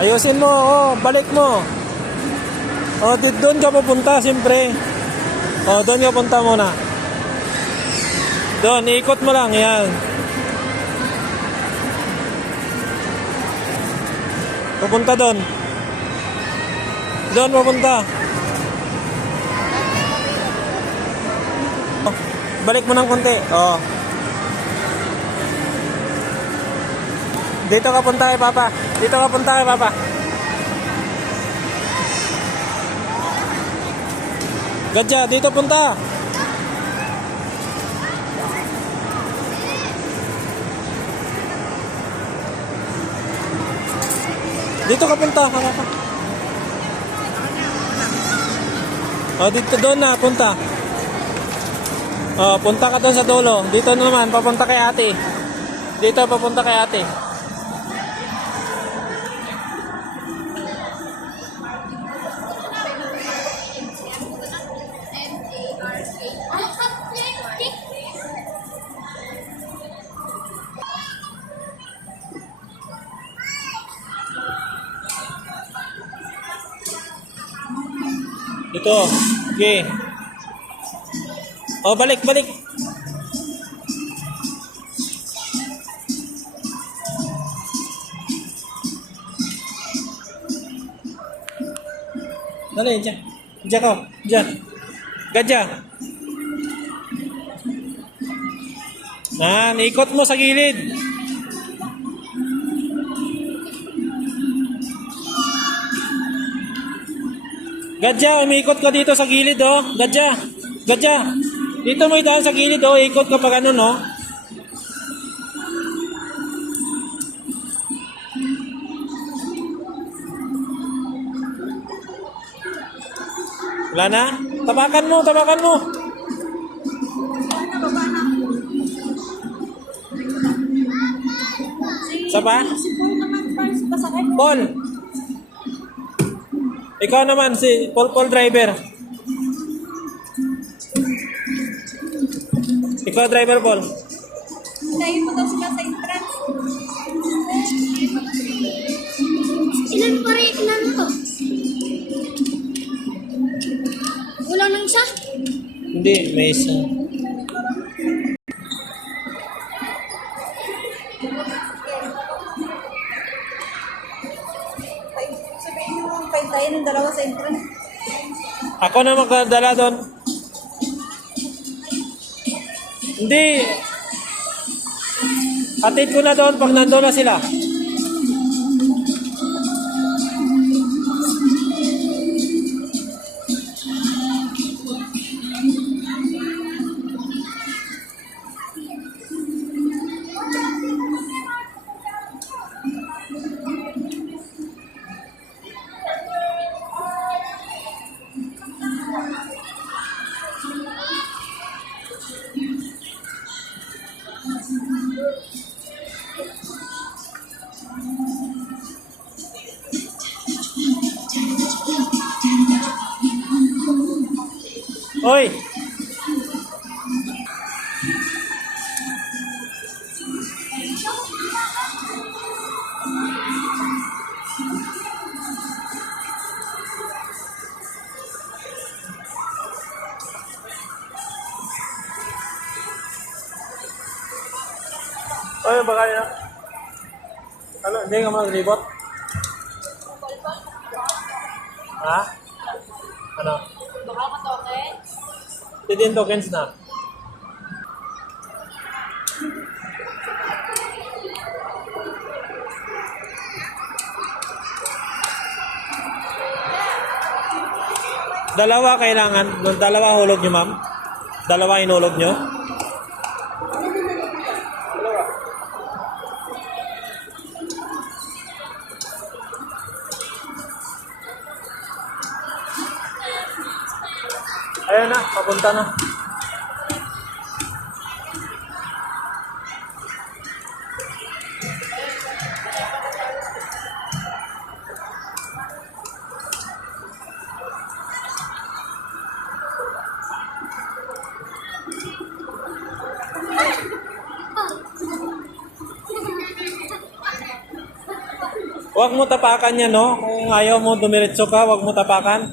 Ayusin mo, oh, balik mo. Oh, doon ka pupunta, siyempre. Oh, doon ka punta muna. Doon, ikot mo lang, yan. Pupunta doon. Doon pupunta. Oh, balik mo ng konti. Oh. Dito ka punta kay Papa. Dito ka punta kay Papa. Gadya, dito punta. Dito ka punta, Papa. Oh, dito doon na, punta. Oh, punta ka doon sa dulo. Dito na naman, papunta kay ate. Dito, papunta kay ate. Ito. Okay. Oh, balik, balik. Dali, dyan. Dyan ka. Dyan. Gadya. Ah, ikot mo sa gilid. Gadya, umikot ka dito sa gilid, oh. Gadya. Gadya. Dito mo idaan sa gilid, oh. Ikot ka pa ganun, oh. Wala na? Tabakan mo, tabakan mo. Isa pa? Paul naman first pasakay mo. Paul. Ikaw naman, si Paul Paul driver. Ikaw driver, Paul. Hintayin mo daw sila sa entrance. Ilan pa rin, ilan to? Wala nang isa? Hindi, may isa. Dalawa sa entrance. Ako na magdadala doon. Hindi. Atid ko na doon pag nandun na sila. Hoy! Oy, baka yun. Ano, hindi ka maglibot? Ha? Ano? Baka katoke? 15 tokens na. Dalawa kailangan, dalawa hulog nyo ma'am? Dalawa inulog nyo? tayo na, papunta na. Huwag mo tapakan yan, no? Kung ayaw mo dumiretso ka, huwag mo tapakan.